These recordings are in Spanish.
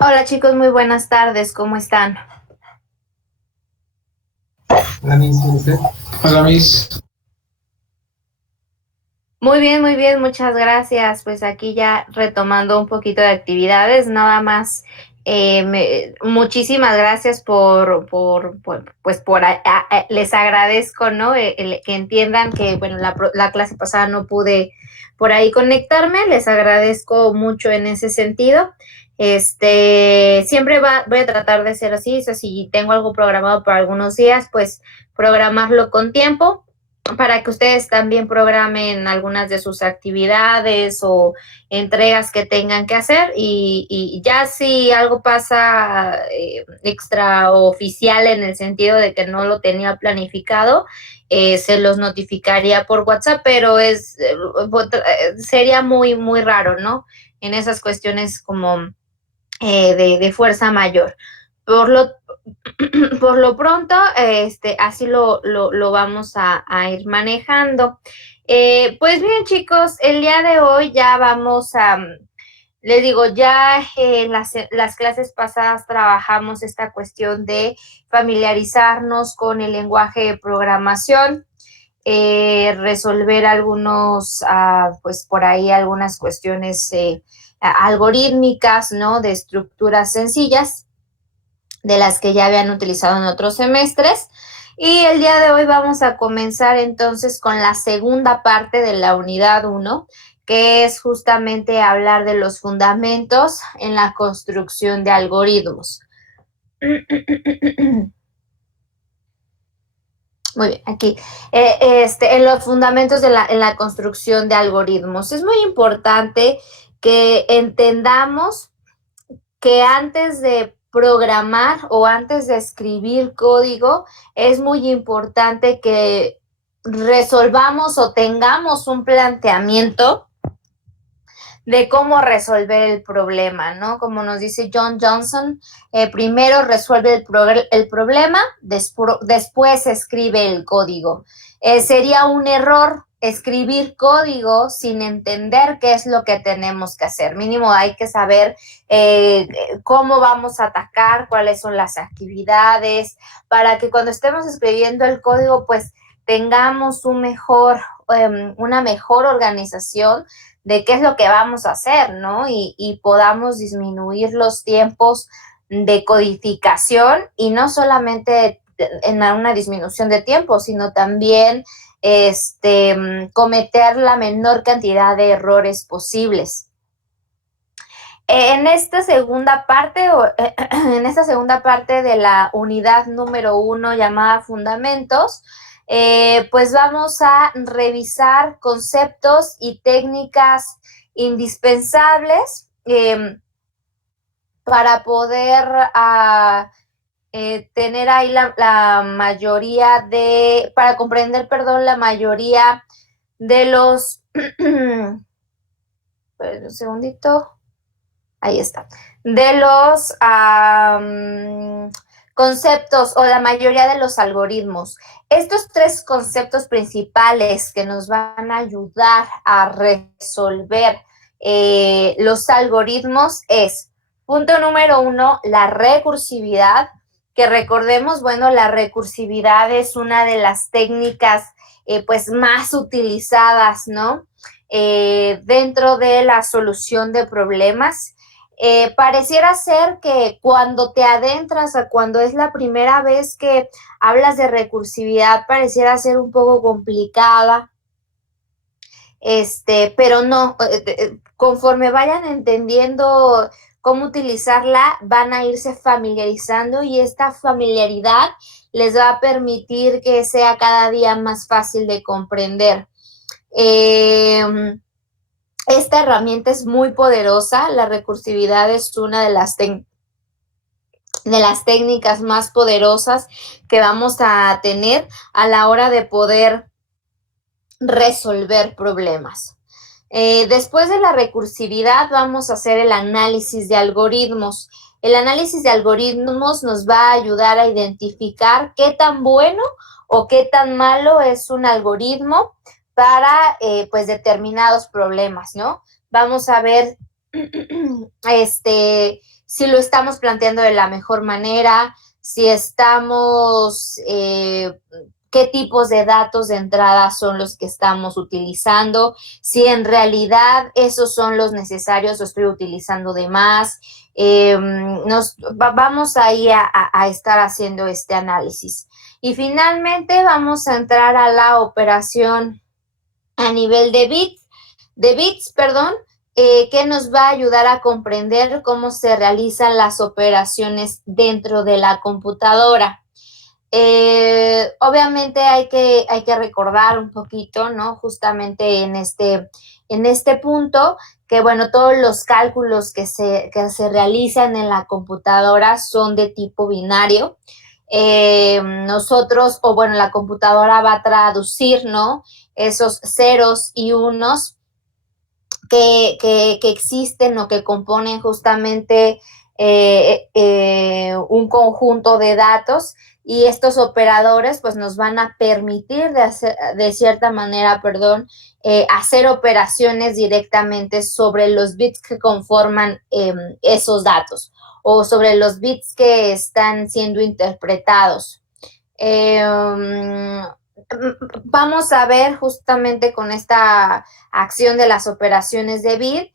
Hola chicos, muy buenas tardes, ¿cómo están? Hola, Miss, ¿bien usted? Hola, Miss. Muy bien, muchas gracias. Pues aquí ya retomando un poquito de actividades, nada más. Muchísimas gracias pues les agradezco, ¿no? Que entiendan que, bueno, la clase pasada no pude por ahí conectarme, les agradezco mucho en ese sentido. Voy a tratar de ser así, o sea, si tengo algo programado para algunos días, pues programarlo con tiempo para que ustedes también programen algunas de sus actividades o entregas que tengan que hacer y ya si algo pasa extraoficial en el sentido de que no lo tenía planificado, se los notificaría por WhatsApp, pero sería muy raro, ¿no? En esas cuestiones como de fuerza mayor. Por lo, por lo pronto, así lo vamos a ir manejando. Pues bien, chicos, el día de hoy ya vamos a, les digo, ya las clases pasadas trabajamos esta cuestión de familiarizarnos con el lenguaje de programación, resolver pues por ahí algunas cuestiones algorítmicas, ¿no? De estructuras sencillas de las que ya habían utilizado en otros semestres. Y el día de hoy vamos a comenzar entonces con la segunda parte de la unidad 1, que es justamente hablar de los fundamentos en la construcción de algoritmos. Muy bien, aquí. En los fundamentos en la construcción de algoritmos. Es muy importante que entendamos que antes de programar o antes de escribir código, es muy importante que resolvamos o tengamos un planteamiento de cómo resolver el problema, ¿no? Como nos dice John Johnson, primero resuelve el problema, después escribe el código. Sería un error escribir código sin entender qué es lo que tenemos que hacer. Mínimo hay que saber cómo vamos a atacar, cuáles son las actividades, para que cuando estemos escribiendo el código, pues tengamos una mejor organización de qué es lo que vamos a hacer, ¿no? Y podamos disminuir los tiempos de codificación y no solamente en una disminución de tiempo, sino también cometer la menor cantidad de errores posibles. En esta segunda parte, en esta segunda parte de la unidad número 1 llamada Fundamentos, pues vamos a revisar conceptos y técnicas indispensables para poder tener ahí la mayoría para comprender, perdón, la mayoría de los, un segundito, ahí está, de los conceptos o la mayoría de los algoritmos. Estos tres conceptos principales que nos van a ayudar a resolver los algoritmos es, punto número 1, la recursividad, que recordemos, bueno, la recursividad es una de las técnicas pues más utilizadas, ¿no? Dentro de la solución de problemas. Pareciera ser que cuando te adentras a cuando es la primera vez que hablas de recursividad, pareciera ser un poco complicada, pero no, conforme vayan entendiendo cómo utilizarla, van a irse familiarizando y esta familiaridad les va a permitir que sea cada día más fácil de comprender. Esta herramienta es muy poderosa, la recursividad es una de las técnicas más poderosas que vamos a tener a la hora de poder resolver problemas. Después de la recursividad vamos a hacer el análisis de algoritmos. El análisis de algoritmos nos va a ayudar a identificar qué tan bueno o qué tan malo es un algoritmo para pues determinados problemas, ¿no? Vamos a ver si lo estamos planteando de la mejor manera, si estamos, qué tipos de datos de entrada son los que estamos utilizando, si en realidad esos son los necesarios o estoy utilizando de más. Vamos ahí a estar haciendo este análisis. Y finalmente vamos a entrar a la operación a nivel de bits, que nos va a ayudar a comprender cómo se realizan las operaciones dentro de la computadora. Obviamente hay que recordar un poquito, ¿no? Justamente en este punto, que bueno, todos los cálculos que se realizan en la computadora son de tipo binario. Nosotros, o bueno, la computadora va a traducir, ¿no? Esos ceros y unos que existen o que componen justamente un conjunto de datos, y estos operadores pues nos van a permitir de cierta manera, hacer operaciones directamente sobre los bits que conforman esos datos o sobre los bits que están siendo interpretados. Vamos a ver justamente con esta acción de las operaciones de bit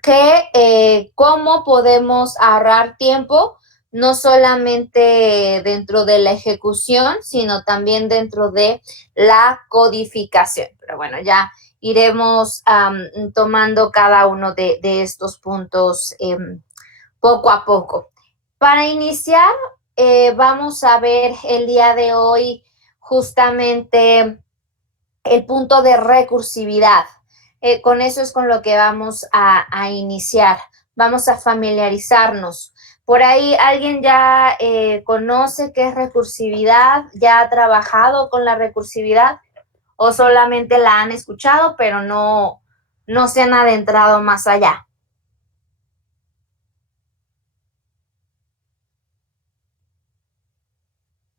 que cómo podemos ahorrar tiempo, no solamente dentro de la ejecución, sino también dentro de la codificación. Pero bueno, ya iremos tomando cada uno de estos puntos poco a poco. Para iniciar, vamos a ver el día de hoy justamente el punto de recursividad. Con eso es con lo que vamos a iniciar. Vamos a familiarizarnos. Por ahí, ¿alguien ya conoce qué es recursividad? ¿Ya ha trabajado con la recursividad? ¿O solamente la han escuchado, pero no se han adentrado más allá?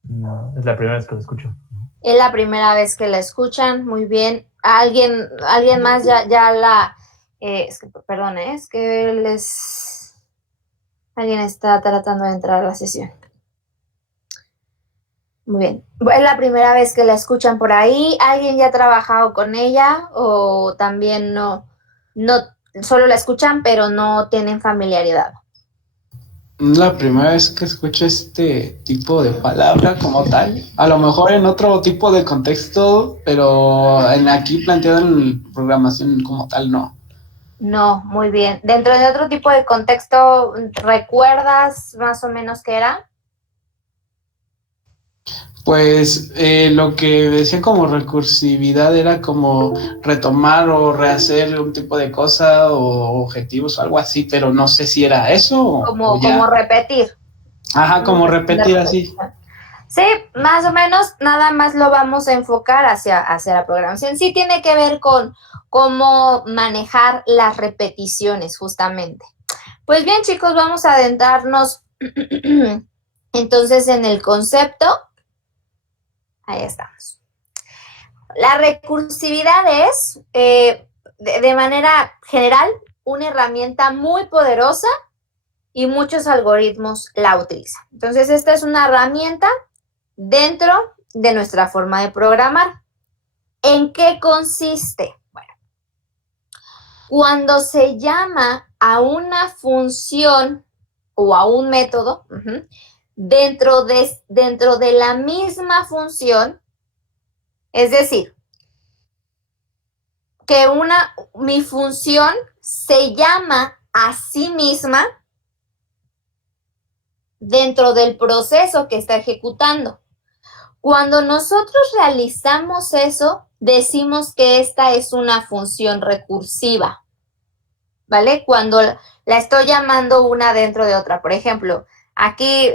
No, es la primera vez que lo escucho. Es la primera vez que la escuchan, muy bien. ¿Alguien más ya la... es que alguien está tratando de entrar a la sesión. Muy bien. ¿Es la primera vez que la escuchan por ahí? ¿Alguien ya ha trabajado con ella? ¿O también no solo la escuchan, pero no tienen familiaridad? La primera vez que escucho este tipo de palabra como tal, a lo mejor en otro tipo de contexto, pero aquí planteado en programación como tal, no. No, muy bien. Dentro de otro tipo de contexto, ¿recuerdas más o menos qué era? Pues lo que decía como recursividad era como retomar o rehacer un tipo de cosa o objetivos o algo así, pero no sé si era eso o ya. Como repetir. Ajá, como repetir así. Sí, más o menos, nada más lo vamos a enfocar hacia la programación. Sí tiene que ver con cómo manejar las repeticiones, justamente. Pues bien, chicos, vamos a adentrarnos entonces en el concepto. Ahí estamos. La recursividad es, de manera general, una herramienta muy poderosa y muchos algoritmos la utilizan. Entonces, esta es una herramienta dentro de nuestra forma de programar. ¿En qué consiste? Bueno, cuando se llama a una función o a un método, dentro de la misma función, es decir, que mi función se llama a sí misma dentro del proceso que está ejecutando. Cuando nosotros realizamos eso, decimos que esta es una función recursiva, ¿vale? Cuando la estoy llamando una dentro de otra. Por ejemplo, aquí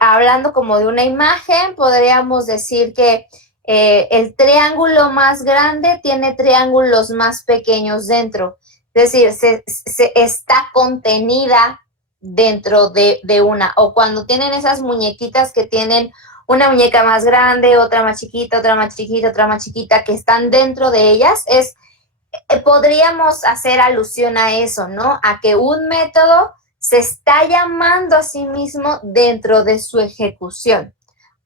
hablando como de una imagen, podríamos decir que el triángulo más grande tiene triángulos más pequeños dentro. Es decir, se está contenida dentro de una. O cuando tienen esas muñequitas que tienen una muñeca más grande, otra más chiquita, otra más chiquita, otra más chiquita, que están dentro de ellas, podríamos hacer alusión a eso, ¿no? A que un método se está llamando a sí mismo dentro de su ejecución.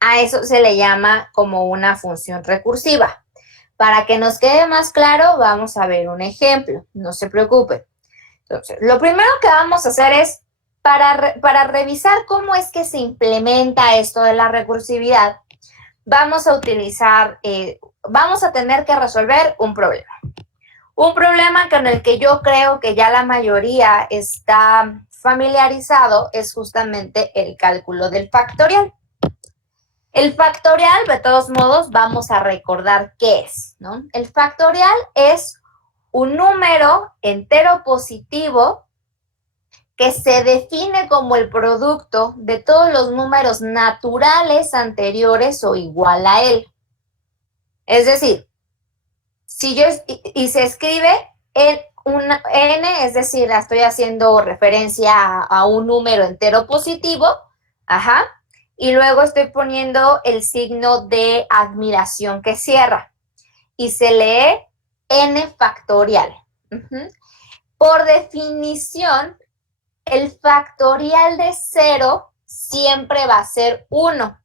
A eso se le llama como una función recursiva. Para que nos quede más claro, vamos a ver un ejemplo, no se preocupen. Entonces, lo primero que vamos a hacer es, para revisar cómo es que se implementa esto de la recursividad, vamos a utilizar, vamos a tener que resolver un problema. Un problema con el que yo creo que ya la mayoría está familiarizado es justamente el cálculo del factorial. El factorial, de todos modos, vamos a recordar qué es, ¿no? El factorial es un número entero positivo que se define como el producto de todos los números naturales anteriores o igual a él. Es decir, si yo, y se escribe en una n, es decir, estoy haciendo referencia a un número entero positivo, ajá, y luego estoy poniendo el signo de admiración que cierra, y se lee n factorial. Por definición, el factorial de 0 siempre va a ser 1.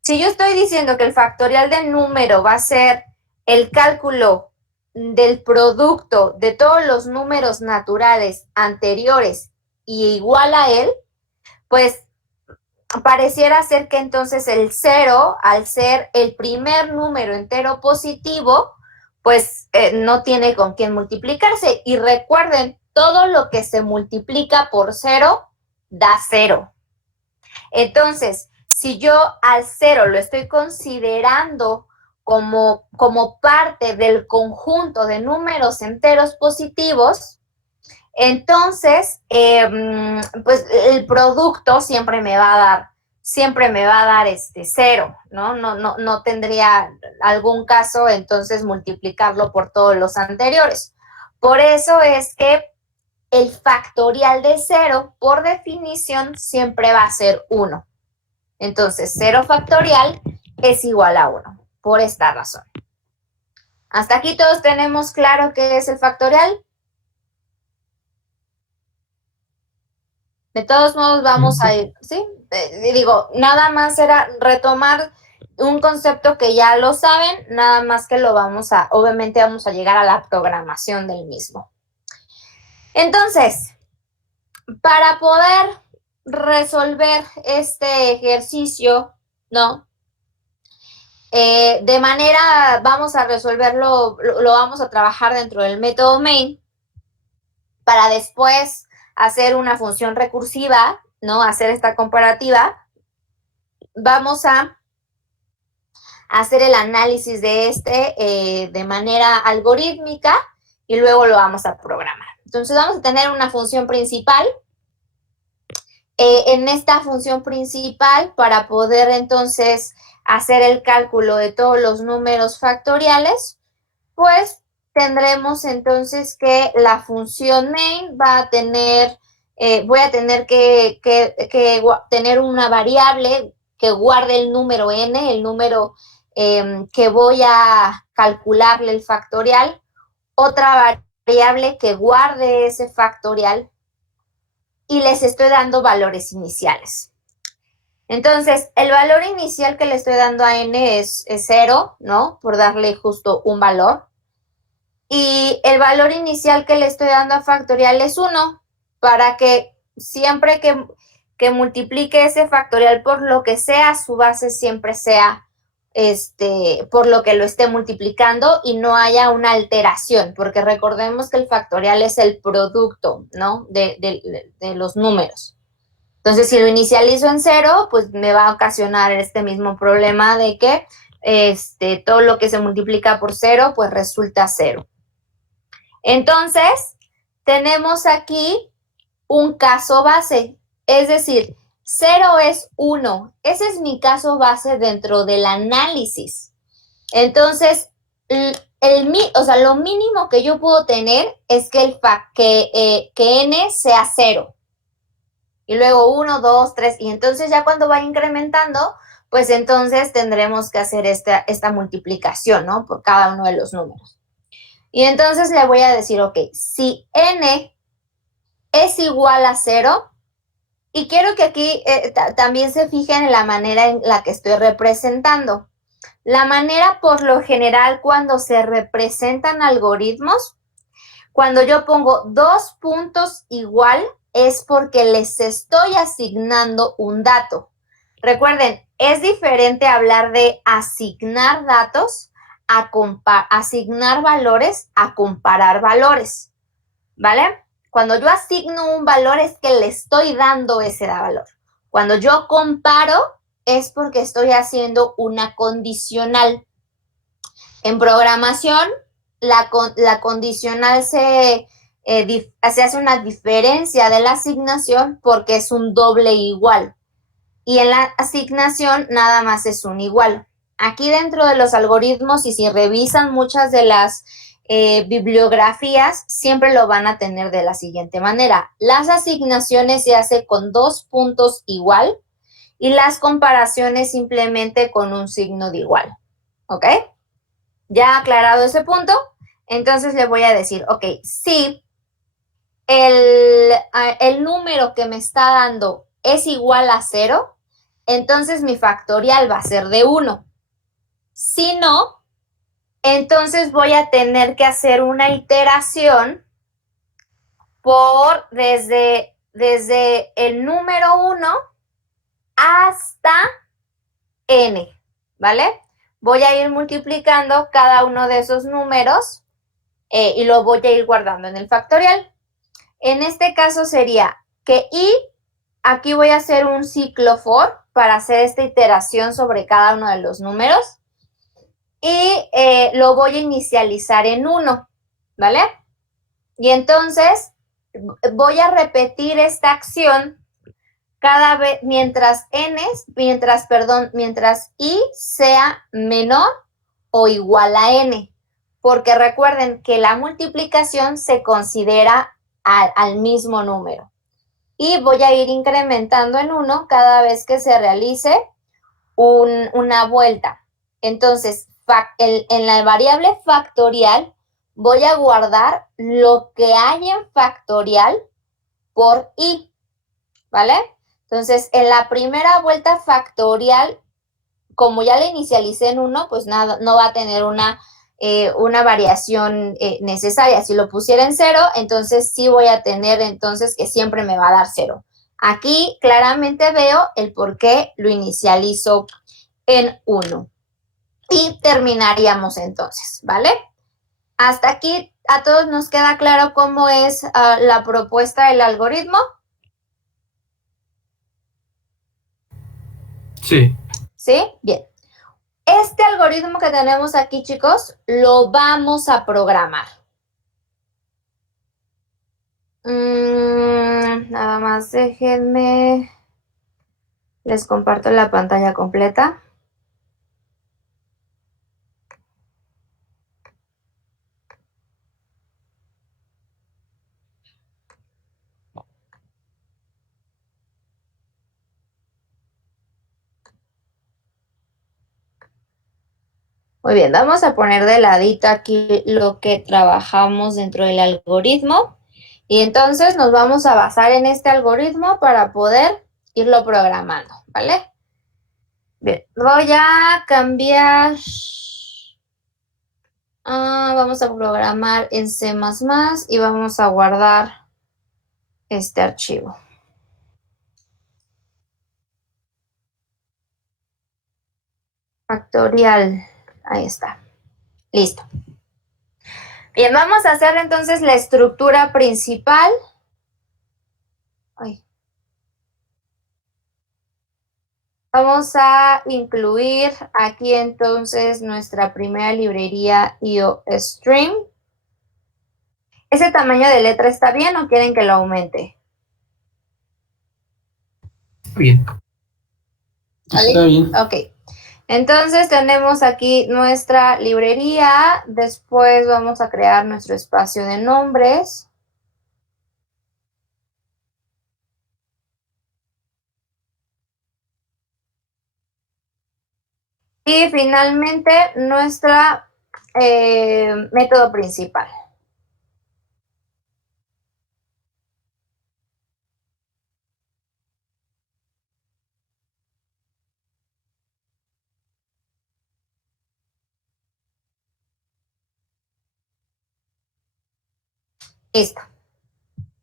Si yo estoy diciendo que el factorial del número va a ser el cálculo del producto de todos los números naturales anteriores y igual a él, pues pareciera ser que entonces el 0, al ser el primer número entero positivo, pues no tiene con quién multiplicarse. Y recuerden, todo lo que se multiplica por 0 da 0. Entonces, si yo al 0 lo estoy considerando como parte del conjunto de números enteros positivos, entonces, pues el producto siempre me va a dar 0, ¿no? No tendría algún caso entonces multiplicarlo por todos los anteriores. Por eso es que el factorial de 0, por definición, siempre va a ser 1. Entonces, 0 factorial es igual a 1, por esta razón. ¿Hasta aquí todos tenemos claro qué es el factorial? De todos modos, vamos a ir, ¿sí? Digo, nada más era retomar un concepto que ya lo saben, nada más que lo obviamente vamos a llegar a la programación del mismo. Entonces, para poder resolver este ejercicio, ¿no? De manera, vamos a resolverlo, lo vamos a trabajar dentro del método main, para después hacer una función recursiva, ¿no? Hacer esta comparativa. Vamos a hacer el análisis de de manera algorítmica y luego lo vamos a programar. Entonces vamos a tener una función principal. En esta función principal, para poder entonces hacer el cálculo de todos los números factoriales, pues tendremos entonces que la función main va a tener, voy a tener que tener una variable que guarde el número n, el número que voy a calcularle el factorial, otra variable que guarde ese factorial, y les estoy dando valores iniciales. Entonces, el valor inicial que le estoy dando a n es 0, ¿no? Por darle justo un valor. Y el valor inicial que le estoy dando a factorial es 1, para que siempre que multiplique ese factorial por lo que sea, su base siempre sea por lo que lo esté multiplicando y no haya una alteración, porque recordemos que el factorial es el producto, ¿no? de los números. Entonces, si lo inicializo en 0, pues me va a ocasionar este mismo problema de que todo lo que se multiplica por 0, pues resulta 0. Entonces, tenemos aquí un caso base, es decir, 0 es 1. Ese es mi caso base dentro del análisis. Entonces, lo mínimo que yo puedo tener es que n sea 0. Y luego 1, 2, 3. Y entonces ya cuando va incrementando, pues entonces tendremos que hacer esta multiplicación, ¿no? Por cada uno de los números. Y entonces le voy a decir, ok, si n es igual a 0, y quiero que aquí también se fijen en la manera en la que estoy representando. La manera, por lo general, cuando se representan algoritmos, cuando yo pongo 2 puntos igual, es porque les estoy asignando un dato. Recuerden, es diferente hablar de asignar datos a asignar valores a comparar valores, ¿vale? Cuando yo asigno un valor es que le estoy dando ese valor. Cuando yo comparo es porque estoy haciendo una condicional. En programación, la condicional se hace una diferencia de la asignación porque es un doble igual. Y en la asignación nada más es un igual. Aquí dentro de los algoritmos, y si revisan muchas de las bibliografías, siempre lo van a tener de la siguiente manera. Las asignaciones se hace con 2 puntos igual y las comparaciones simplemente con un signo de igual. ¿Ok? Ya aclarado ese punto, entonces le voy a decir, ok, si el número que me está dando es igual a 0, entonces mi factorial va a ser de 1. Si no, entonces voy a tener que hacer una iteración por desde el número 1 hasta n, ¿vale? Voy a ir multiplicando cada uno de esos números y lo voy a ir guardando en el factorial. En este caso sería que i, aquí voy a hacer un ciclo for para hacer esta iteración sobre cada uno de los números y lo voy a inicializar en 1, ¿vale? Y entonces voy a repetir esta acción cada vez mientras i sea menor o igual a n, porque recuerden que la multiplicación se considera al mismo número. Y voy a ir incrementando en 1 cada vez que se realice una vuelta. Entonces, en la variable factorial voy a guardar lo que hay en factorial por i, ¿vale? Entonces, en la primera vuelta factorial, como ya la inicialicé en 1, pues nada, no va a tener una variación necesaria. Si lo pusiera en 0, entonces sí voy a tener entonces que siempre me va a dar 0. Aquí claramente veo el por qué lo inicializo en 1. Y terminaríamos entonces, ¿vale? Hasta aquí a todos nos queda claro cómo es la propuesta del algoritmo. Sí. ¿Sí? Bien. Este algoritmo que tenemos aquí, chicos, lo vamos a programar. Nada más déjenme, les comparto la pantalla completa. Muy bien, vamos a poner de ladito aquí lo que trabajamos dentro del algoritmo y entonces nos vamos a basar en este algoritmo para poder irlo programando, ¿vale? Bien, voy a cambiar, vamos a programar en C++ y vamos a guardar este archivo. Factorial, ahí está, listo. Bien, vamos a hacer entonces la estructura principal. Ay. Vamos a incluir aquí entonces nuestra primera librería IOStream. ¿Ese tamaño de letra está bien o quieren que lo aumente? Bien. Está bien. Ok. Entonces tenemos aquí nuestra librería. Después vamos a crear nuestro espacio de nombres. Y finalmente nuestra método principal. Listo.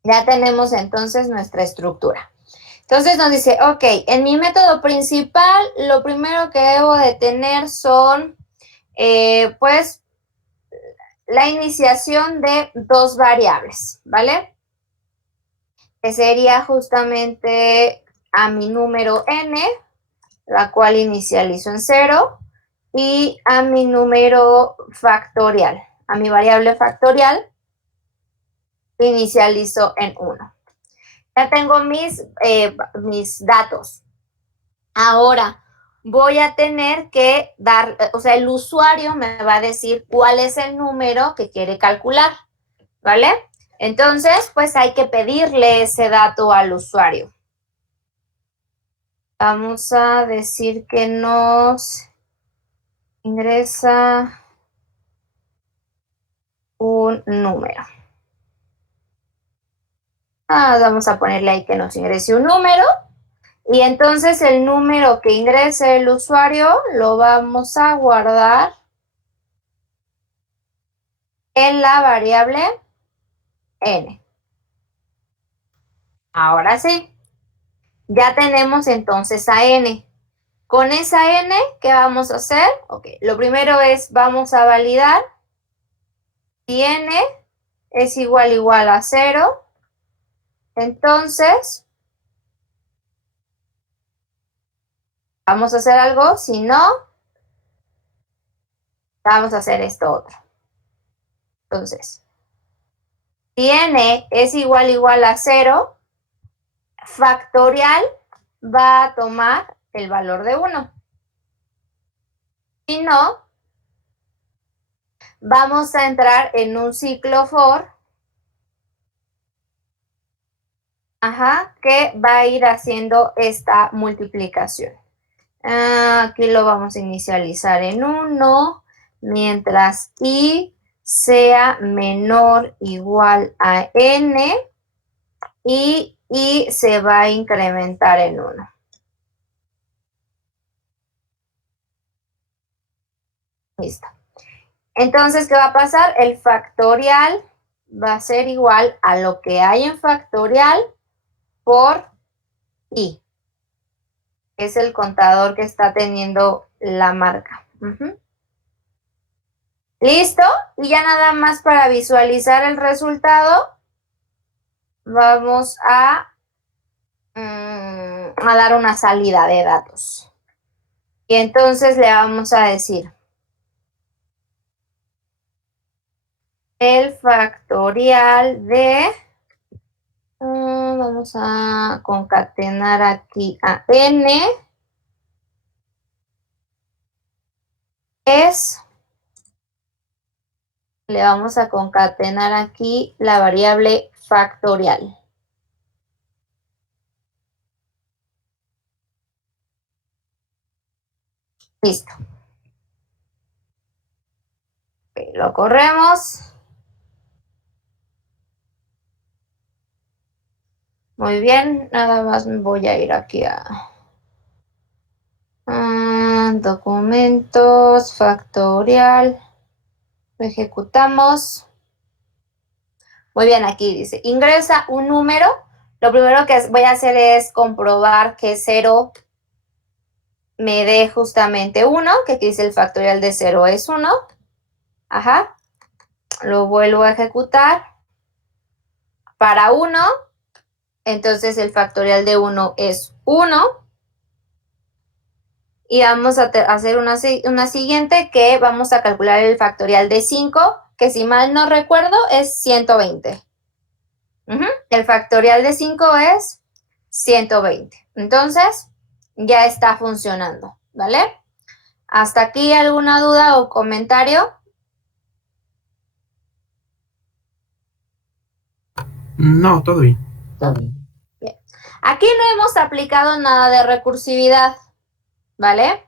Ya tenemos entonces nuestra estructura. Entonces nos dice, ok, en mi método principal, lo primero que debo de tener son, pues, la iniciación de dos variables, ¿vale? Que sería justamente a mi número n, la cual inicializo en 0, y a mi número factorial, a mi variable factorial, inicializo en 1. Ya tengo mis datos. Ahora voy a tener que dar, o sea, el usuario me va a decir cuál es el número que quiere calcular, ¿vale? Entonces, pues hay que pedirle ese dato al usuario. Vamos a decir que nos ingresa un número. Vamos a ponerle ahí que nos ingrese un número. Y entonces el número que ingrese el usuario lo vamos a guardar en la variable n. Ahora sí, ya tenemos entonces a n. Con esa n, ¿qué vamos a hacer? Ok, lo primero es, vamos a validar si n es igual a 0. Entonces, vamos a hacer algo. Si no, vamos a hacer esto otro. Entonces, si n es igual a 0, factorial va a tomar el valor de 1. Si no, vamos a entrar en un ciclo for, que va a ir haciendo esta multiplicación. Aquí lo vamos a inicializar en 1, mientras i sea menor o igual a n, y i se va a incrementar en 1. Listo. Entonces, ¿qué va a pasar? El factorial va a ser igual a lo que hay en factorial por i. Es el contador que está teniendo la marca. ¿Listo? Y ya nada más para visualizar el resultado, vamos a dar una salida de datos. Y entonces le vamos a decir el factorial de, vamos a concatenar aquí a n, le vamos a concatenar aquí la variable factorial. Listo. Okay, lo corremos. Muy bien, nada más me voy a ir aquí a documentos, factorial. Lo ejecutamos. Muy bien, aquí dice, ingresa un número. Lo primero que voy a hacer es comprobar que 0 me dé justamente 1, que aquí dice el factorial de 0 es 1. Lo vuelvo a ejecutar. Para 1, entonces el factorial de 1 es 1. Y vamos a hacer una siguiente que vamos a calcular el factorial de 5, que si mal no recuerdo es 120. El factorial de 5 es 120. Entonces, ya está funcionando, ¿vale? ¿Hasta aquí alguna duda o comentario? No, todo bien. Bien. Aquí no hemos aplicado nada de recursividad, ¿vale?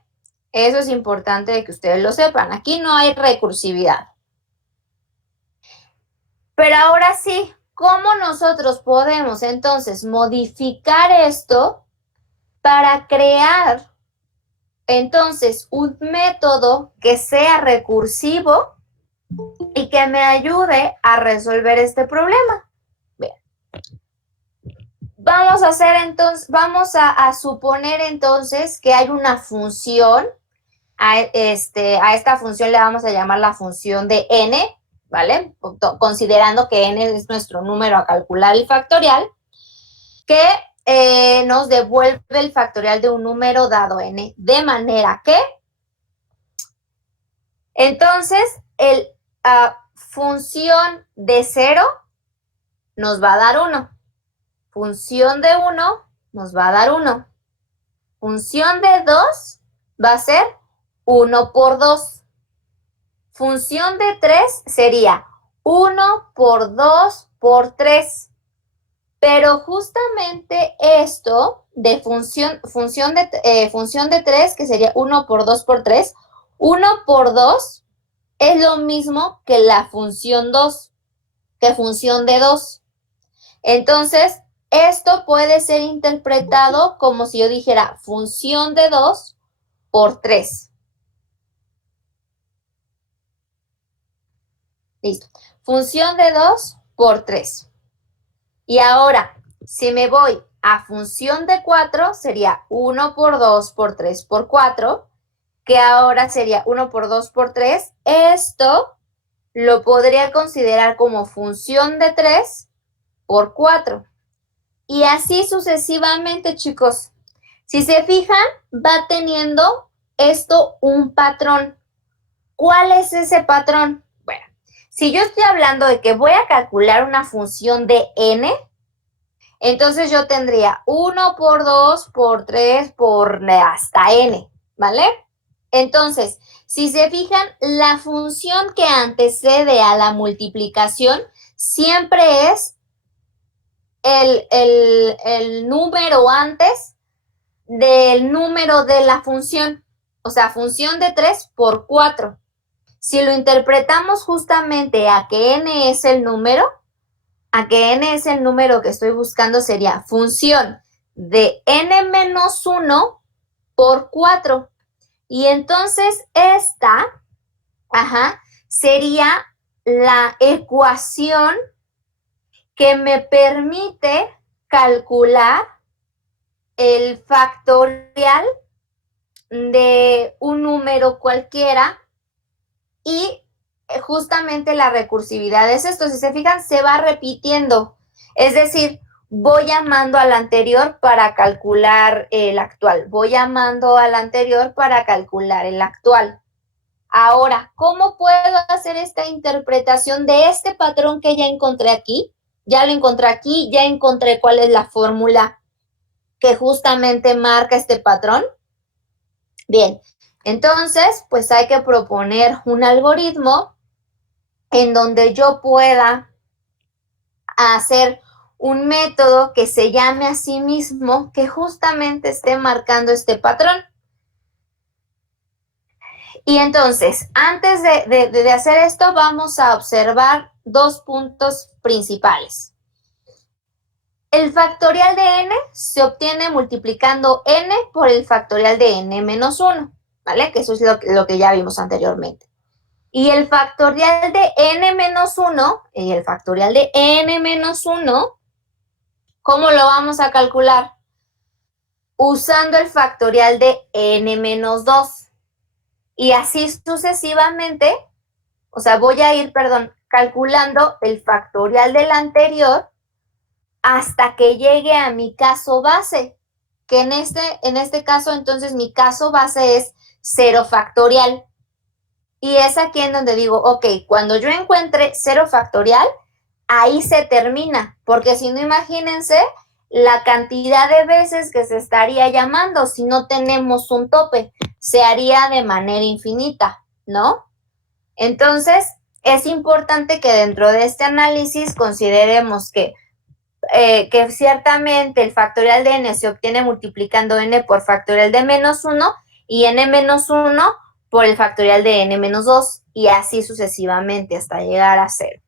Eso es importante que ustedes lo sepan. Aquí no hay recursividad. Pero ahora sí, ¿cómo nosotros podemos entonces modificar esto para crear entonces un método que sea recursivo y que me ayude a resolver este problema? Bien. Vamos a hacer entonces, vamos a suponer entonces que hay una función. A esta función le vamos a llamar la función de n, ¿vale? Considerando que n es nuestro número a calcular el factorial, que nos devuelve el factorial de un número dado n, de manera que, entonces, función de 0 nos va a dar 1. Función de 1 nos va a dar 1. Función de 2 va a ser 1 por 2. Función de 3 sería 1 por 2 por 3. Pero justamente esto de función de 3, que sería 1 por 2 por 3, 1 por 2 es lo mismo que la función 2, que función de 2. Entonces, esto puede ser interpretado como si yo dijera función de 2 por 3. Listo. Función de 2 por 3. Y ahora, si me voy a función de 4, sería 1 por 2 por 3 por 4, que ahora sería 1 por 2 por 3. Esto lo podría considerar como función de 3 por 4. Y así sucesivamente, chicos. Si se fijan, va teniendo esto un patrón. ¿Cuál es ese patrón? Bueno, si yo estoy hablando de que voy a calcular una función de n, entonces yo tendría 1 por 2 por 3 por hasta n, ¿vale? Entonces, si se fijan, la función que antecede a la multiplicación siempre es el número antes del número de la función. O sea, función de 3 por 4. Si lo interpretamos justamente a que n es el número, que estoy buscando, sería función de n menos 1 por 4. Y entonces esta, sería la ecuación que me permite calcular el factorial de un número cualquiera y justamente la recursividad es esto. Si se fijan, se va repitiendo. Es decir, voy llamando al anterior para calcular el actual. Voy llamando al anterior para calcular el actual. Ahora, ¿cómo puedo hacer esta interpretación de este patrón que ya encontré aquí? Ya lo encontré aquí, ya encontré cuál es la fórmula que justamente marca este patrón. Bien, entonces, pues hay que proponer un algoritmo en donde yo pueda hacer un método que se llame a sí mismo, que justamente esté marcando este patrón. Y entonces, antes de hacer esto, vamos a observar dos puntos principales. El factorial de n se obtiene multiplicando n por el factorial de n menos 1, ¿vale? Que eso es lo que ya vimos anteriormente. Y el factorial de n menos 1 y el factorial de n menos 1, ¿cómo lo vamos a calcular? Usando el factorial de n menos 2. Y así sucesivamente, o sea, voy a ir, calculando el factorial del anterior hasta que llegue a mi caso base, que en este caso, entonces, mi caso base es 0 factorial. Y es aquí en donde digo, ok, cuando yo encuentre 0 factorial, ahí se termina, porque si no, imagínense la cantidad de veces que se estaría llamando si no tenemos un tope, se haría de manera infinita, ¿no? Entonces, es importante que dentro de este análisis consideremos que ciertamente el factorial de n se obtiene multiplicando n por factorial de menos 1 y n-1 por el factorial de n-2 y así sucesivamente hasta llegar a 0.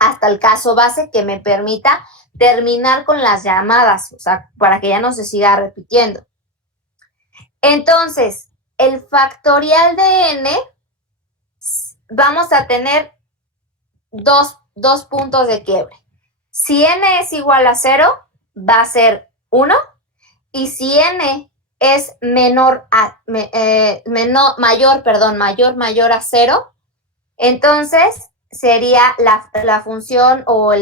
Hasta el caso base que me permita terminar con las llamadas, o sea, para que ya no se siga repitiendo. Entonces, el factorial de n, vamos a tener dos puntos de quiebre. Si n es igual a 0, va a ser 1, y si n es mayor a 0, entonces sería la función o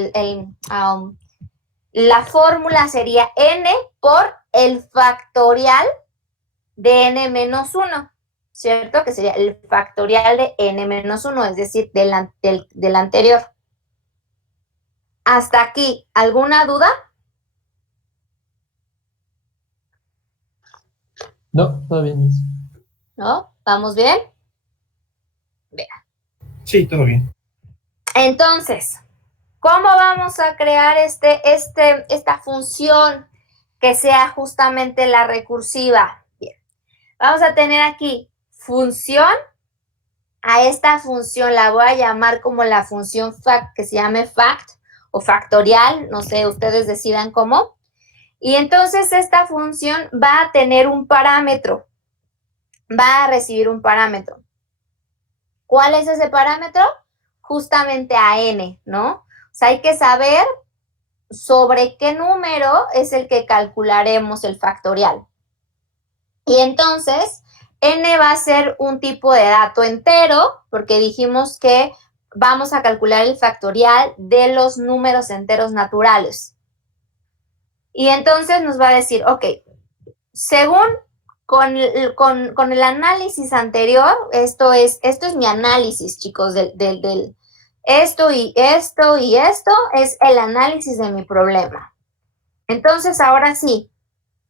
la fórmula sería n por el factorial de n-1, ¿cierto? Que sería el factorial de n-1, es decir, del anterior. Hasta aquí, ¿alguna duda? No, todo bien, Miss. ¿No? ¿Vamos bien? Bien. Sí, todo bien. Entonces, ¿cómo vamos a crear esta función que sea justamente la recursiva? Bien. Vamos a tener aquí función. A esta función la voy a llamar como la función que se llame fact o factorial, no sé, ustedes decidan cómo. Y entonces esta función va a tener un parámetro, va a recibir un parámetro. ¿Cuál es ese parámetro? Justamente a n, ¿no? O sea, hay que saber sobre qué número es el que calcularemos el factorial. Y entonces, n va a ser un tipo de dato entero, porque dijimos que vamos a calcular el factorial de los números enteros naturales. Y entonces nos va a decir, ok, según con el análisis anterior, esto es mi análisis, chicos, esto y esto y esto es el análisis de mi problema. Entonces, ahora sí,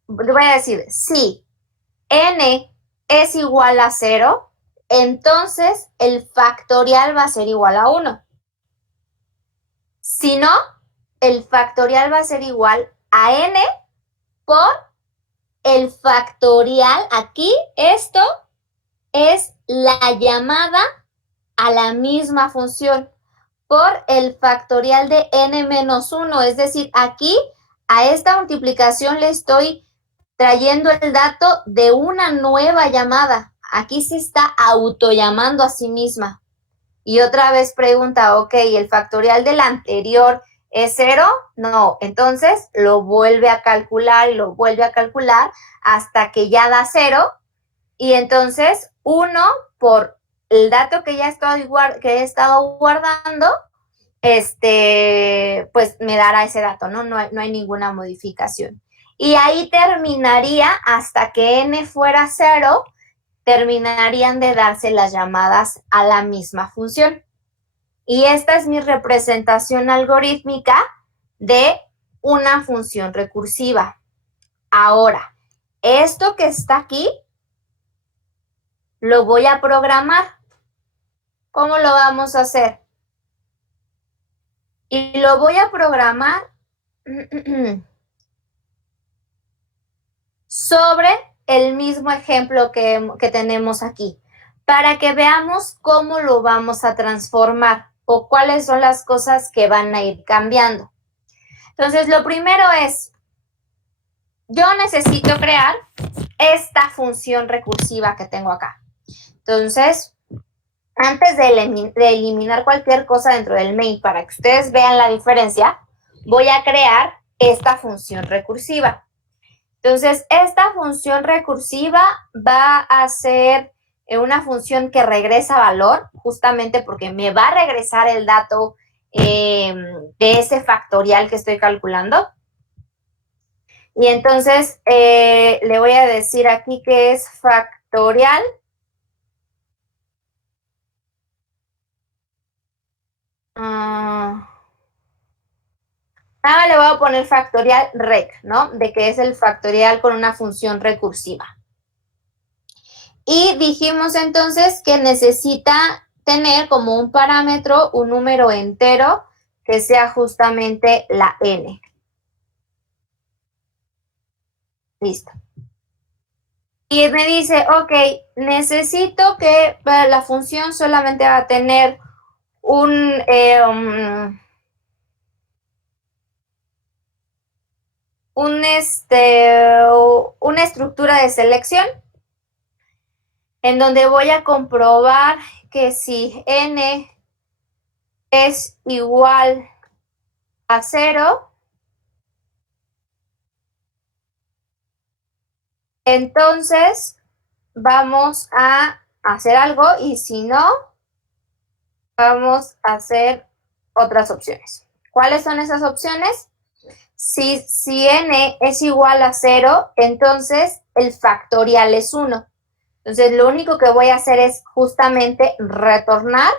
voy a decir, sí, n es igual a 0, entonces el factorial va a ser igual a 1. Si no, el factorial va a ser igual a n por el factorial. Aquí esto es la llamada a la misma función por el factorial de n-1, es decir, aquí a esta multiplicación le estoy trayendo el dato de una nueva llamada. Aquí se está autollamando a sí misma. Y otra vez pregunta, ok, ¿el factorial del anterior es 0? No, entonces lo vuelve a calcular y lo vuelve a calcular hasta que ya da 0. Y entonces 1 por el dato que ya he estado guardando, pues me dará ese dato, ¿no? No hay ninguna modificación. Y ahí terminaría hasta que n fuera 0, terminarían de darse las llamadas a la misma función. Y esta es mi representación algorítmica de una función recursiva. Ahora, esto que está aquí, lo voy a programar. ¿Cómo lo vamos a hacer? Y lo voy a programar sobre el mismo ejemplo que tenemos aquí, para que veamos cómo lo vamos a transformar o cuáles son las cosas que van a ir cambiando. Entonces, lo primero es, yo necesito crear esta función recursiva que tengo acá. Entonces, antes de eliminar cualquier cosa dentro del main para que ustedes vean la diferencia, voy a crear esta función recursiva. Entonces, esta función recursiva va a ser una función que regresa valor, justamente porque me va a regresar el dato de ese factorial que estoy calculando. Y entonces, le voy a decir aquí que es factorial. Le voy a poner factorial rec, ¿no? De que es el factorial con una función recursiva. Y dijimos entonces que necesita tener como un parámetro un número entero que sea justamente la n. Listo. Y me dice, ok, necesito que la función solamente va a tener un una estructura de selección en donde voy a comprobar que si n es igual a 0, entonces vamos a hacer algo y si no, vamos a hacer otras opciones. ¿Cuáles son esas opciones? Si n es igual a 0, entonces el factorial es 1. Entonces, lo único que voy a hacer es justamente retornar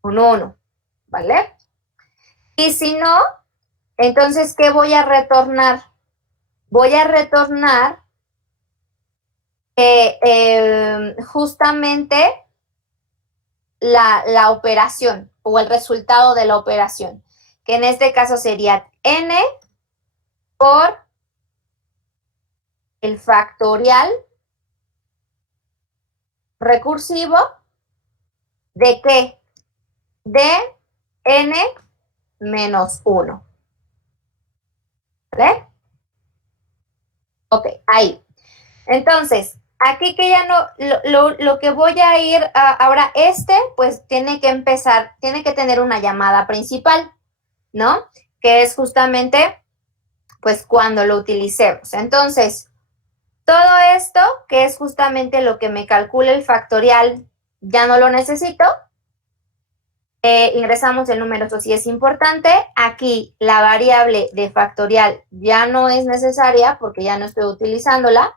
un 1, ¿vale? Y si no, entonces, ¿qué voy a retornar? Voy a retornar justamente la operación o el resultado de la operación, que en este caso sería n por el factorial recursivo de ¿qué? De n menos 1. ¿Vale? Ok, ahí. Entonces, aquí que ya no, lo que voy a ir ahora, pues tiene que empezar, tiene que tener una llamada principal, ¿no? Que es justamente, pues, cuando lo utilicemos. Entonces, todo esto, que es justamente lo que me calcula el factorial, ya no lo necesito. Ingresamos el número, eso sí es importante. Aquí la variable de factorial ya no es necesaria porque ya no estoy utilizándola.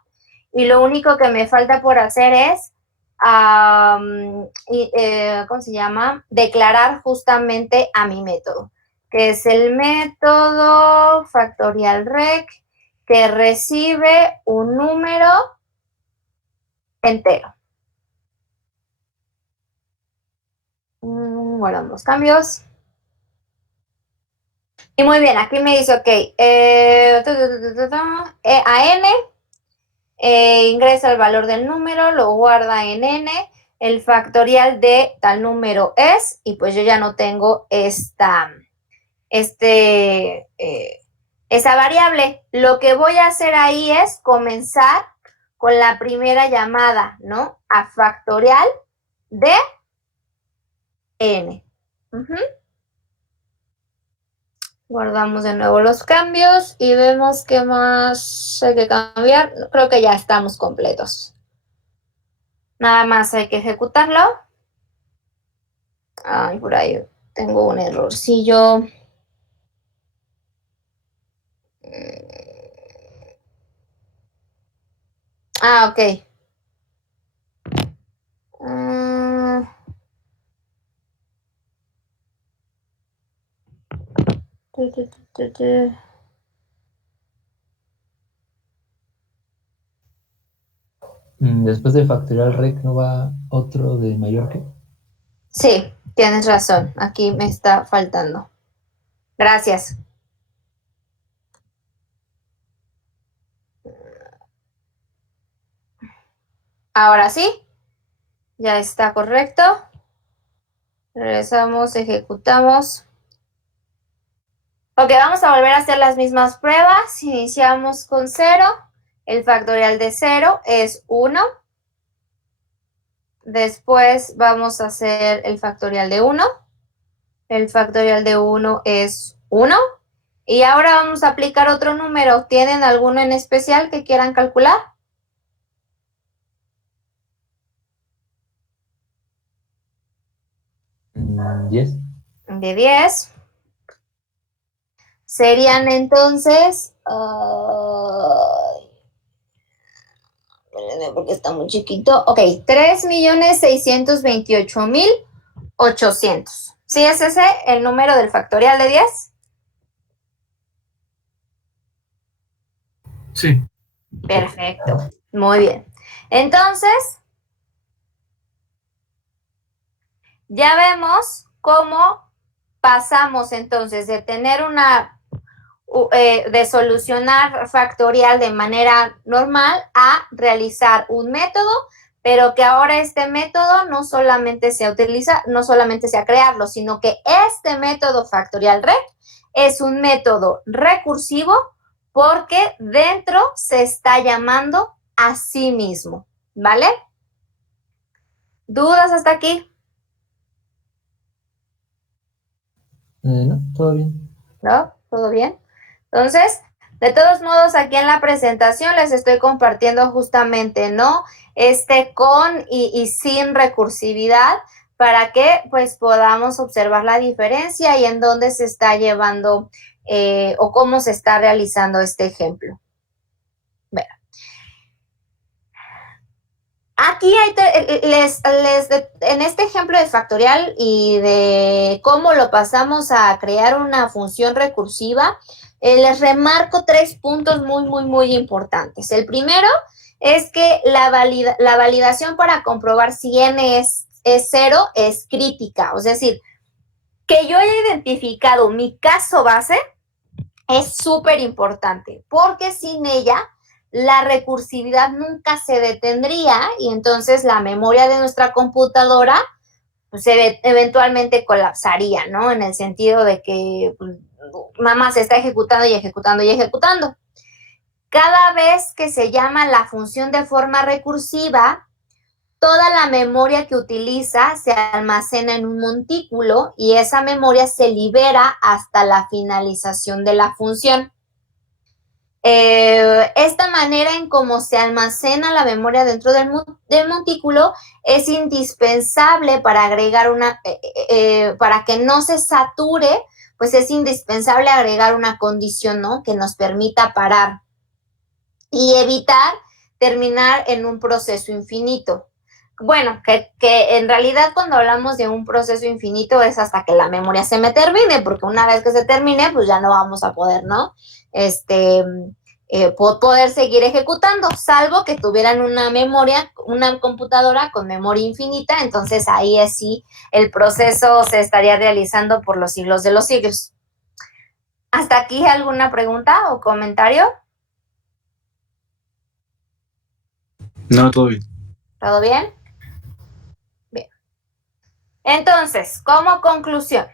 Y lo único que me falta por hacer es, ¿cómo se llama? Declarar justamente a mi método, que es el método factorial rec, que recibe un número entero. Guardamos los cambios. Y muy bien, aquí me dice, ok, a n, ingresa el valor del número, lo guarda en n, el factorial de tal número es, y pues yo ya no tengo esa variable. Lo que voy a hacer ahí es comenzar con la primera llamada, ¿no? A factorial de n. Guardamos de nuevo los cambios y vemos qué más hay que cambiar. Creo que ya estamos completos. Nada más hay que ejecutarlo. Ay, por ahí tengo un errorcillo. Ok. Después de factorial rec, ¿no va otro de mayor que? Sí, tienes razón. Aquí me está faltando. Gracias. Ahora sí, ya está correcto. Regresamos, ejecutamos. Ok, vamos a volver a hacer las mismas pruebas. Iniciamos con 0. El factorial de 0 es 1. Después vamos a hacer el factorial de 1. El factorial de 1 es 1. Y ahora vamos a aplicar otro número. ¿Tienen alguno en especial que quieran calcular? 10. De 10. Serían entonces... porque está muy chiquito. Ok, 3.628.800. ¿Sí es ese el número del factorial de 10? Sí. Perfecto. Muy bien. Entonces, ya vemos cómo pasamos entonces de tener de solucionar factorial de manera normal a realizar un método, pero que ahora este método no solamente sea crearlo, sino que este método factorial rec es un método recursivo porque dentro se está llamando a sí mismo, ¿vale? ¿Dudas hasta aquí? No, todo bien. ¿No? ¿Todo bien? Entonces, de todos modos, aquí en la presentación les estoy compartiendo justamente, ¿no? Con y sin recursividad para que pues podamos observar la diferencia y en dónde se está llevando o cómo se está realizando este ejemplo. Bueno. Aquí en este ejemplo de factorial y de cómo lo pasamos a crear una función recursiva, les remarco 3 puntos muy importantes. El primero es que la validación para comprobar si n es 0 es crítica. Es decir, que yo haya identificado mi caso base es súper importante, porque sin ella la recursividad nunca se detendría y entonces la memoria de nuestra computadora pues, eventualmente colapsaría, ¿no? En el sentido de que pues, nada más se está ejecutando y ejecutando y ejecutando. Cada vez que se llama la función de forma recursiva, toda la memoria que utiliza se almacena en un montículo y esa memoria se libera hasta la finalización de la función. Esta manera en cómo se almacena la memoria dentro del montículo es indispensable para agregar para que no se sature, pues es indispensable agregar una condición, ¿no? Que nos permita parar y evitar terminar en un proceso infinito. Bueno, que en realidad cuando hablamos de un proceso infinito es hasta que la memoria se me termine, porque una vez que se termine, pues ya no vamos a poder, ¿no? Poder seguir ejecutando, salvo que tuvieran una memoria, una computadora con memoria infinita, entonces ahí es sí el proceso se estaría realizando por los siglos de los siglos. ¿Hasta aquí alguna pregunta o comentario? No, todo bien. ¿Todo bien? Bien. Entonces, como conclusión,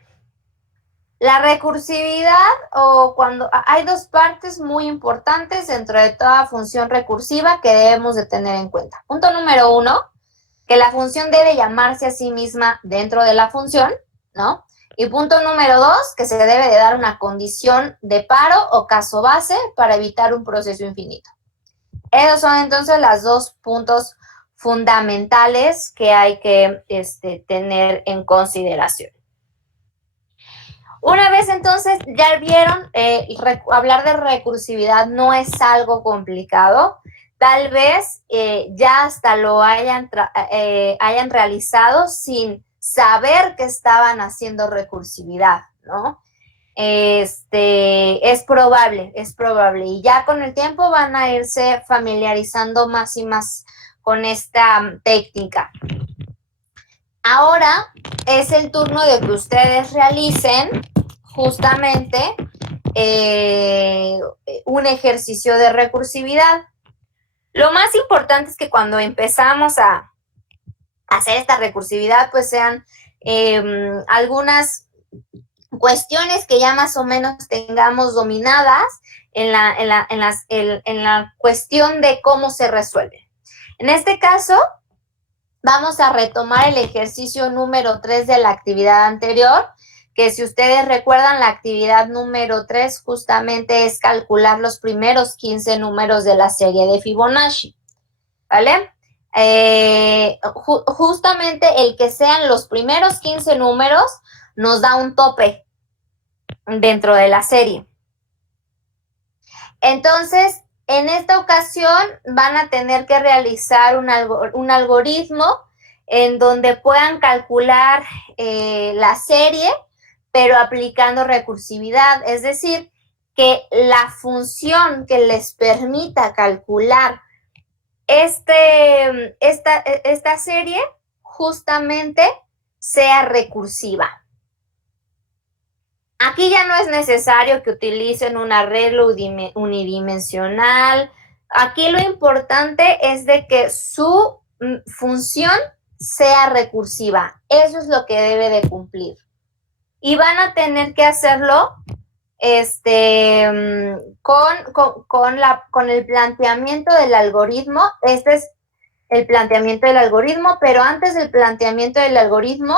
la recursividad o cuando hay 2 partes muy importantes dentro de toda función recursiva que debemos de tener en cuenta. Punto número 1, que la función debe llamarse a sí misma dentro de la función, ¿no? Y punto número 2, que se debe de dar una condición de paro o caso base para evitar un proceso infinito. Esos son entonces los 2 puntos fundamentales que hay que tener en consideración. Una vez entonces ya vieron, hablar de recursividad no es algo complicado. Tal vez ya hasta lo hayan realizado sin saber que estaban haciendo recursividad, ¿no? Es probable. Y ya con el tiempo van a irse familiarizando más y más con esta técnica. Ahora es el turno de que ustedes realicen justamente un ejercicio de recursividad. Lo más importante es que cuando empezamos a hacer esta recursividad, pues sean algunas cuestiones que ya más o menos tengamos dominadas en la cuestión de cómo se resuelve. En este caso, vamos a retomar el ejercicio número 3 de la actividad anterior, que si ustedes recuerdan, la actividad número 3 justamente es calcular los primeros 15 números de la serie de Fibonacci, ¿vale? Justamente el que sean los primeros 15 números nos da un tope dentro de la serie. Entonces, en esta ocasión van a tener que realizar un algoritmo en donde puedan calcular la serie, pero aplicando recursividad. Es decir, que la función que les permita calcular esta serie justamente sea recursiva. Aquí ya no es necesario que utilicen un arreglo unidimensional. Aquí lo importante es de que su función sea recursiva. Eso es lo que debe de cumplir. Y van a tener que hacerlo con el planteamiento del algoritmo. Este es el planteamiento del algoritmo, pero antes del planteamiento del algoritmo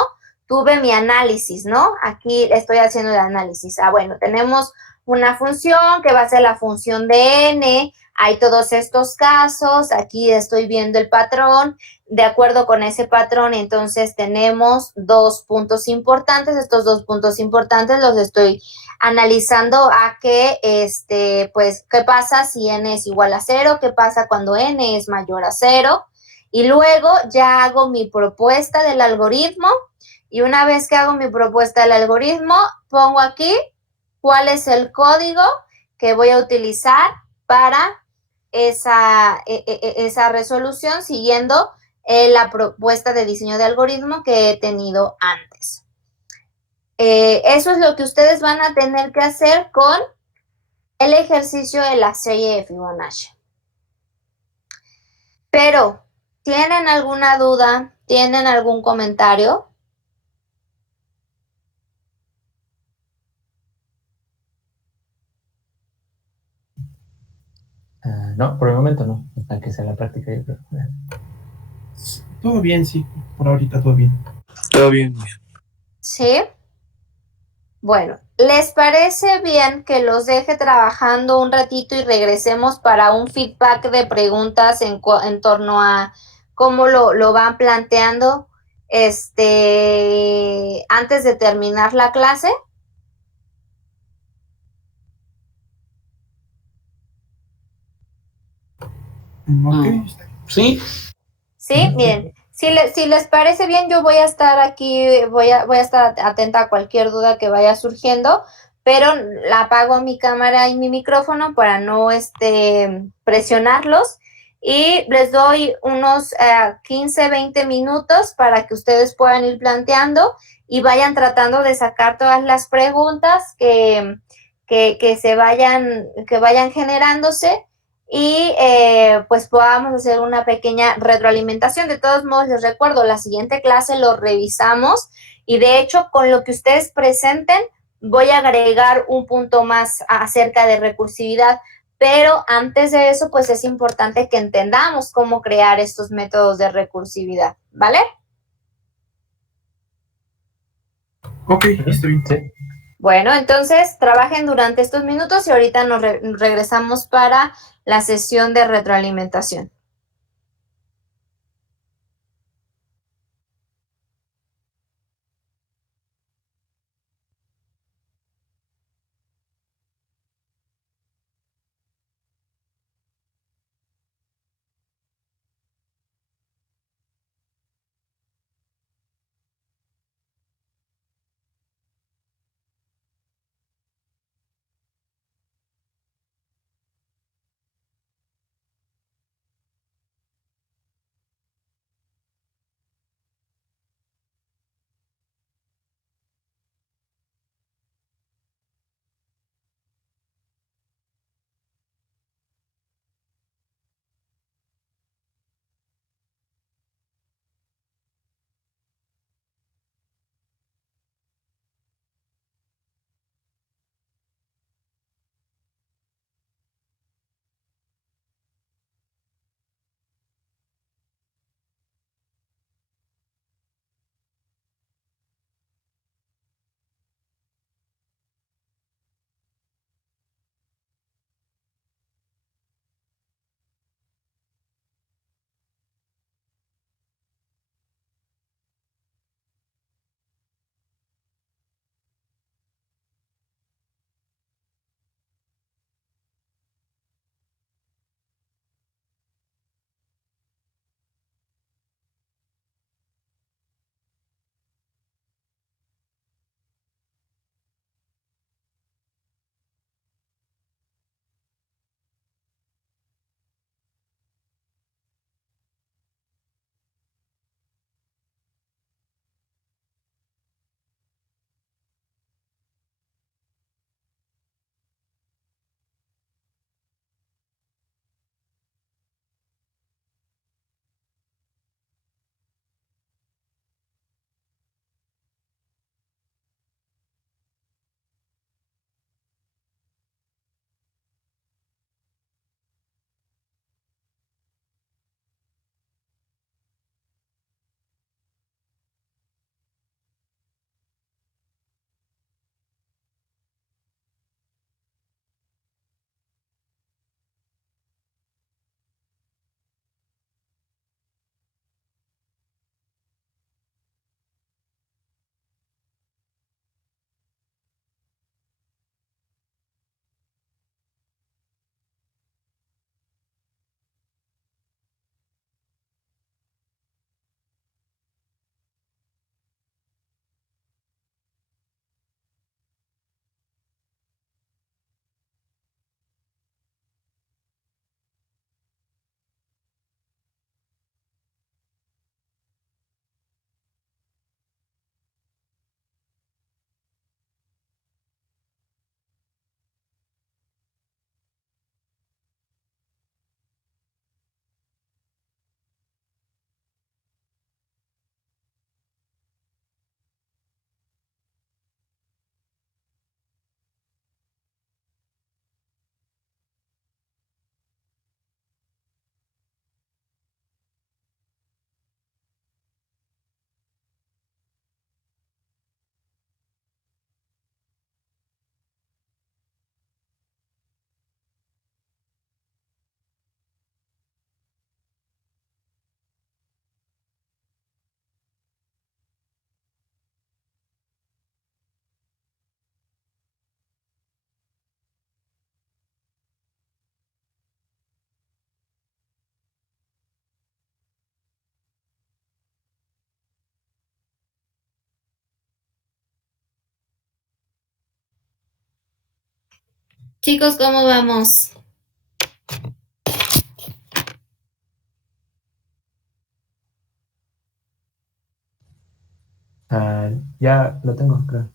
tuve mi análisis, ¿no? Aquí estoy haciendo el análisis. Bueno, tenemos una función que va a ser la función de n, hay todos estos casos, aquí estoy viendo el patrón, de acuerdo con ese patrón, entonces tenemos dos puntos importantes, estos dos puntos importantes los estoy analizando a que, pues, ¿qué pasa si n es igual a 0? ¿Qué pasa cuando n es mayor a 0? Y luego ya hago mi propuesta del algoritmo, y una vez que hago mi propuesta del algoritmo, pongo aquí cuál es el código que voy a utilizar para esa resolución siguiendo la propuesta de diseño de algoritmo que he tenido antes. Eso es lo que ustedes van a tener que hacer con el ejercicio de la serie de Fibonacci. Pero, ¿tienen alguna duda? ¿Tienen algún comentario? No, por el momento no, hasta que sea la práctica, yo creo. Todo bien, sí, por ahorita todo bien. Todo bien. ¿Sí? Bueno, ¿les parece bien que los deje trabajando un ratito y regresemos para un feedback de preguntas en torno a cómo lo van planteando antes de terminar la clase? Ok, Sí, Sí, miren, si les parece bien, yo voy a estar aquí, voy a estar atenta a cualquier duda que vaya surgiendo, pero apago mi cámara y mi micrófono para no presionarlos, y les doy unos 15, 20 minutos para que ustedes puedan ir planteando y vayan tratando de sacar todas las preguntas que vayan generándose, y pues podamos hacer una pequeña retroalimentación. De todos modos, les recuerdo, la siguiente clase lo revisamos, y de hecho con lo que ustedes presenten voy a agregar un punto más acerca de recursividad, pero antes de eso pues es importante que entendamos cómo crear estos métodos de recursividad, ¿vale? ok, está bien. Sí. Bueno, entonces trabajen durante estos minutos y ahorita nos regresamos para la sesión de retroalimentación. Chicos, ¿cómo vamos? Ya lo tengo, creo.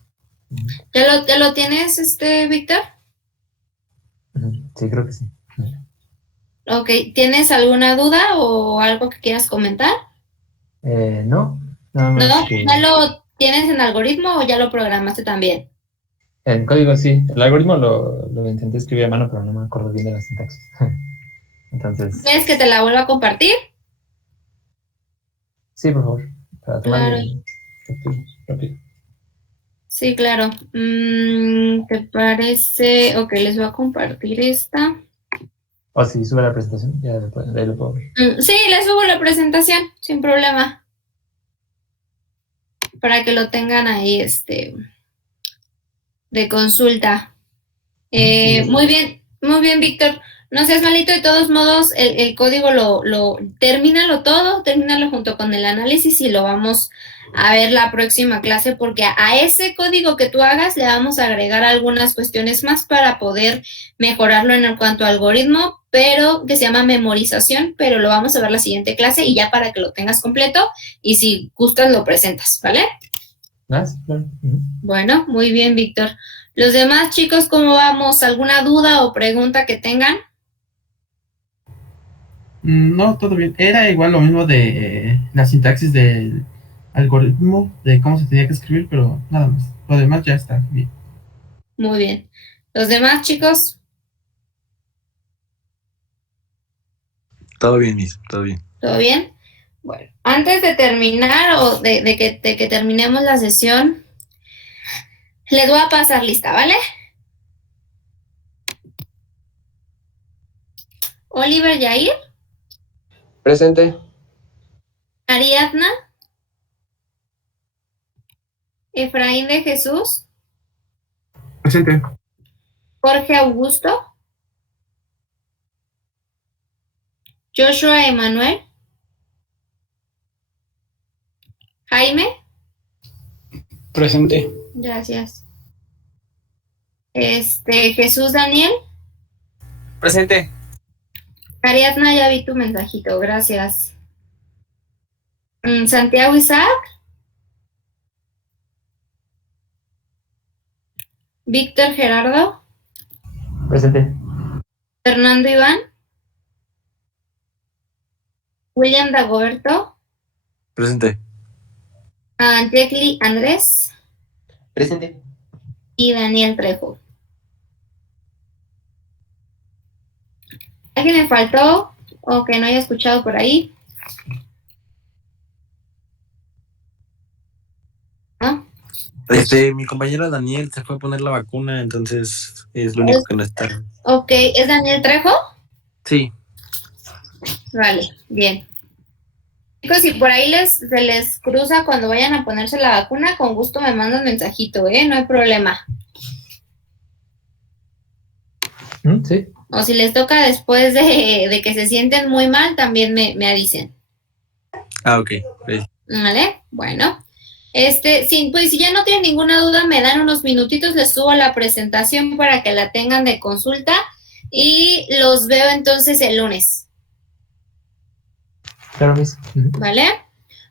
¿Ya lo tienes, Víctor? Sí, creo que sí. Ok, ¿tienes alguna duda o algo que quieras comentar? No, nada más ¿No? que ¿Ya lo tienes en algoritmo o ya lo programaste también? en código sí. El algoritmo lo intenté escribir a mano, pero no me acuerdo bien de la sintaxis. Entonces, ¿Quieres que te la vuelva a compartir? sí, por favor, para Claro, tomarle rápido. sí, claro. ¿Te parece? Ok, les voy a compartir esta. O si sube la presentación, ya de ahí lo puedo ver. Sí, les subo la presentación, sin problema. Para que lo tengan ahí, de consulta. Muy bien, Víctor. No seas malito, de todos modos, el código termínalo junto con el análisis y lo vamos a ver la próxima clase, porque a ese código que tú hagas le vamos a agregar algunas cuestiones más para poder mejorarlo en cuanto a algoritmo, pero que se llama memorización, pero lo vamos a ver la siguiente clase y ya para que lo tengas completo y si gustas lo presentas, ¿vale? Gracias, claro. Bueno, muy bien, Víctor. Los demás chicos, ¿cómo vamos? ¿Alguna duda o pregunta que tengan? No, todo bien. Era igual lo mismo de la sintaxis del algoritmo, de cómo se tenía que escribir, pero nada más. Lo demás ya está bien. Muy bien. ¿Los demás chicos? Todo bien, Miss, todo bien. ¿Todo bien? Bueno, antes de terminar o de que terminemos la sesión, les voy a pasar lista, ¿vale? Oliver Yair, Presente. Ariadna, Efraín de Jesús, Presente. Jorge Augusto, Joshua Emanuel, Jaime, Presente. gracias. Jesús Daniel, Presente. Ariadna, ya vi tu mensajito, gracias. Santiago Isaac, Víctor Gerardo, Presente. Fernando Iván, William Dagoberto, Presente. Yekli Andrés Presente. y Daniel Trejo. ¿Alguien me faltó o que no haya escuchado por ahí? ¿No? Mi compañero Daniel se fue a poner la vacuna, entonces es lo único que no está. Ok, ¿es Daniel Trejo? Sí, Vale, bien. Chicos, si por ahí se les cruza cuando vayan a ponerse la vacuna, con gusto me mandan mensajito, no hay problema. Sí. O si les toca después de que se sienten muy mal, también me avisen. ok. ¿Vale? Bueno. Sí, pues si ya no tienen ninguna duda, me dan unos minutitos, les subo la presentación para que la tengan de consulta y los veo entonces el lunes. Claro, Miss. ¿Vale?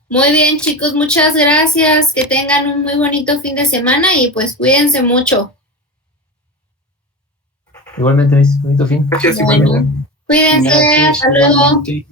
Muy bien, chicos, muchas gracias. Que tengan un muy bonito fin de semana y pues cuídense mucho. Igualmente, Miss. Bonito fin. Gracias, Bueno, igualmente. cuídense, Gracias, hasta luego. igualmente.